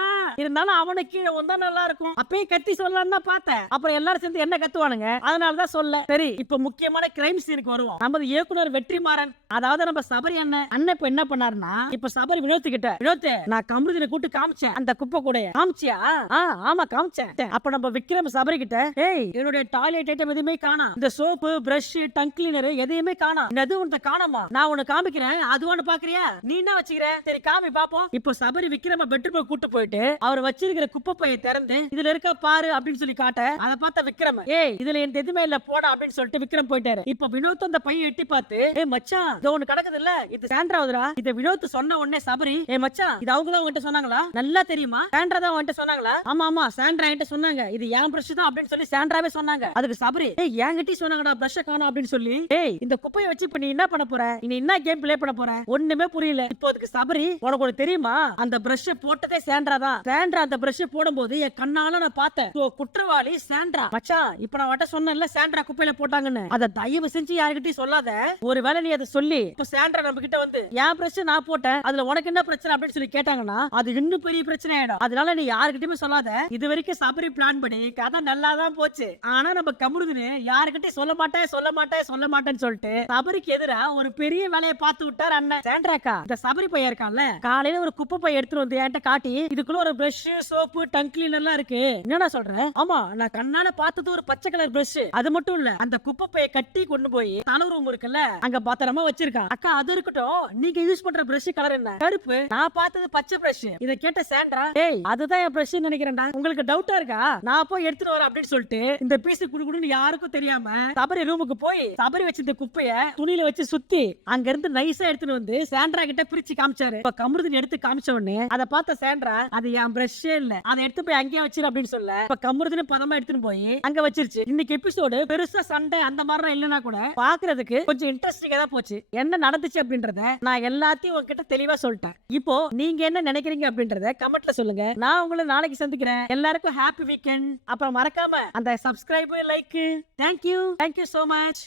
இருந்தாலும் அவனுக்கு கீழே வந்தா நல்லா இருக்கும். அப்பயே கத்தி சொல்லலாம் தான் பார்த்தேன். அப்புறம் எல்லாரும் சேர்ந்து என்ன கத்துவானுங்க, அதனாலதான் சொல்ல. சரி இப்போ முக்கியமான கிரைம் சீனுக்கு வருவோம். நமது இயக்குனர் வெற்றிமாறன், அதாவது நம்ம சபரி அண்ணன் இப்ப என்ன பண்ணாருன்னா, இப்ப சபரி வினோத் கிட்ட வினோத் நான் கமருதினை கூட்டு காமிச்சேன் அந்த குப்பை கூட காமிச்சியா, ஆமா காமிச்சேன். அப்ப நம்ம விக்ரம் சபரி கிட்ட ஏய் என்னுடைய டாய்லெட் ஐட்டம் எதுவுமே காணோம், இந்த சோப்பு பிரஷ் டங் கிளீனர் எதையுமே காணோம், இது உனக்கு காணோமா, நான் உனக்கு காமிக்கிறேன் அது ஒண்ணு பாக்குறியா, நீ என்ன வச்சுக்கிற, சரி காமி பாப்போம். இப்போ சபரி விக்ரம பெட்ரூம் கூட்டு போயிட்டு அவர் வச்சிருக்கிற குப்பை பையை திறந்து இதுல இருக்க பாரு அப்படின்னு சொல்லி காட்ட, அதை பார்த்த விக்ரம் ஏய் இதுல எந்த எதுவுமே இல்ல போட அப்படின்னு சொல்லிட்டு விக்ரம் போயிட்டாரு. இப்போ வினோத் அந்த பையை எட்டி பார்த்து ஏய் மச்சான் இது ஒண்ணு கிடக்குது இல்ல, இது சாண்ட்ராவுதுடா, இத வினோத் சொன்ன உடனே சபரி ஏய் மச்சான் இது அவங்க தான் உன்கிட்ட சொன்னாங்களா, நல்லா தெரியுமா, சாண்ட்ரா தான் உன்கிட்ட சொன்னாங்களா, ஆமா சாண்ட்ரா என்கிட்ட சொன்னாங்க, இது என் பிரஷ் தான் அப்படின்னு சொல்லி சாண்ட்ராவே சொன்னாங்க. அதுக்கு சபரி ஏய் என்கிட்ட சொன்னாங்கடா பிரஷ் காணோம் அப்படின்னு சொல்லி ஏய் இந்த குப்பையை வச்சு இப்ப நீ என்ன பண்ண போற, நீ என்ன கேம் பிளே பண்ண போற, ஒண்ணுமே புரியல. இப்போ அதுக்கு சபரி உனக்கு ஒண்ணு தெரியுமா, அந்த பிரஷ் போட்டதே சாண்ட்ரா தான், சாண்ட்ரா அந்த பிரஷ் போடும்போது என் கண்ணால நான் பார்த்தேன், குற்றவாளி சாண்ட்ரா. மச்சான் இப்ப நான் வட்ட சொன்னேன்ல சாண்ட்ரா குப்பையில போட்டாங்கன்னு, அதை தயவு செஞ்சு யாருக்கிட்டையும் சொல்லாத, ஒருவேளை நீ அதை சொல்லி இப்போ சாண்ட்ரா நம்ம கிட்ட வந்து என் பிரஷ் நான் போட்டேன் அதுல உனக்கு என்ன பிரச்சனை அப்படின்னு சொல்லி கேட்டாங்கன்னா அது இன்னும் பெரிய பிரச்சனை ஆயிடும். அதனால நீ யாருக்கிட்டயுமே சொல்லாத. இது வரைக்கும் சபரி பிளான் பண்ணி கதை நல்லா தான் போச்சு. ஆனா நம்ம கமருதுன்னு யாருக்கிட்டையும் சொல்ல மாட்டேன்னு சொல்லிட்டு சபரிக்கு எதிரா ஒரு பெரிய வேலையை பார்த்து விட்டார் அண்ணன். சாண்ட்ராக்கா இந்த சபரி பையன் இருக்கான்ல, காலையில ஒரு குப்பை பைய எடுத்துட்டு வந்து என்கிட்ட காட்டி இதுக்குள்ள ஒரு பிரஷ் சோப்பு டங் கிளீனர் எல்லாம் இருக்கு, என்னடா சொல்றேன், ஆமா நான் கண்ணால பார்த்தது ஒரு பச்சை கலர் பிரஷ், அது மட்டும் இல்ல அந்த குப்பை பைய கட்டி கொண்டு போய் தனு ரூம் இருக்குல்ல அங்க பத்திரமா வச்சிருக்கான். அக்கா அது இருக்கட்டும், நீங்க யூஸ் பண்ற பிரஷ் கலர் என்ன, கருப்பு, நான் பார்த்தது பச்சை பிரஷ். இத கேட்ட சாண்ட்ரா ஏய் அதுதான் என் பிரஷ் நினைக்கிறேன்டா, உங்களுக்கு டவுட்டா இருக்கா, நான் போய் எடுத்துட்டு வரேன் அப்படின்னு சொல்லிட்டு இந்த பீஸ் குடுக்குடுன்னு யாருக்கும் தெரியாம சபரி ரூமுக்கு போய் சபரி வச்சிருந்த குப்பைய துணியில வச்சு சுத்தி அங்க இருந்து நைஸா எடுத்துட்டு வந்து சாண்ட்ரா கிட்ட பிரிச்சு காமிச்சாரு. இப்ப கமருதின் எடுத்து காமிச்ச உடனே அதை பார்த்த சாண்ட்ரா அது என் பிரஷ்ஷே இல்ல, அதை எடுத்து போய் அங்கேயே வச்சிரு அப்படின்னு சொல்ல இப்ப கமருதின் பதமா எடுத்துட்டு போய் அங்க வச்சிருச்சு. இன்னைக்கு எபிசோடு பெருசா சண்டை அந்த மாதிரி இல்லைன்னா கூட பாக்குறதுக்கு கொஞ்சம் இன்ட்ரெஸ்டிங்கா தான் போச்சு. என்ன நடந்துச்சு அப்படின்றத நான் எல்லாத்தையும் உங்ககிட்ட தெளிவா சொல்லிட்டேன். இப்போ நீங்க என்ன நினைக்கிறீங்க அப்படின்றத கமெண்ட்ல சொல்லுங்க. நான் உங்களை நாளைக்கு சந்திக்கிறேன். எல்லாருக்கும் ஹாப்பி வீக்கெண்ட். அப்புறம் மறக்காம அந்த subscribe like. Thank you so much.